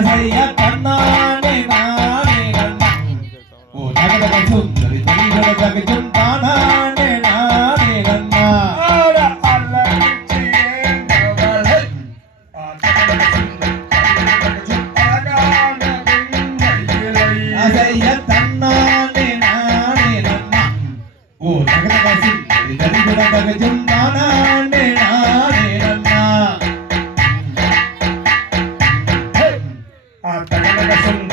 அசைய தன்னானே நானே நன்னா ஓ தகதக சுந்தரி தனிகட தகஜம் தானானே நானே நன்னா அசைய தன்னானே நானே நன்னா ஓ தகதக சுந்தரி தனிகட தகஜம் தானானே நானே நன்னா தகதக சுந்தரி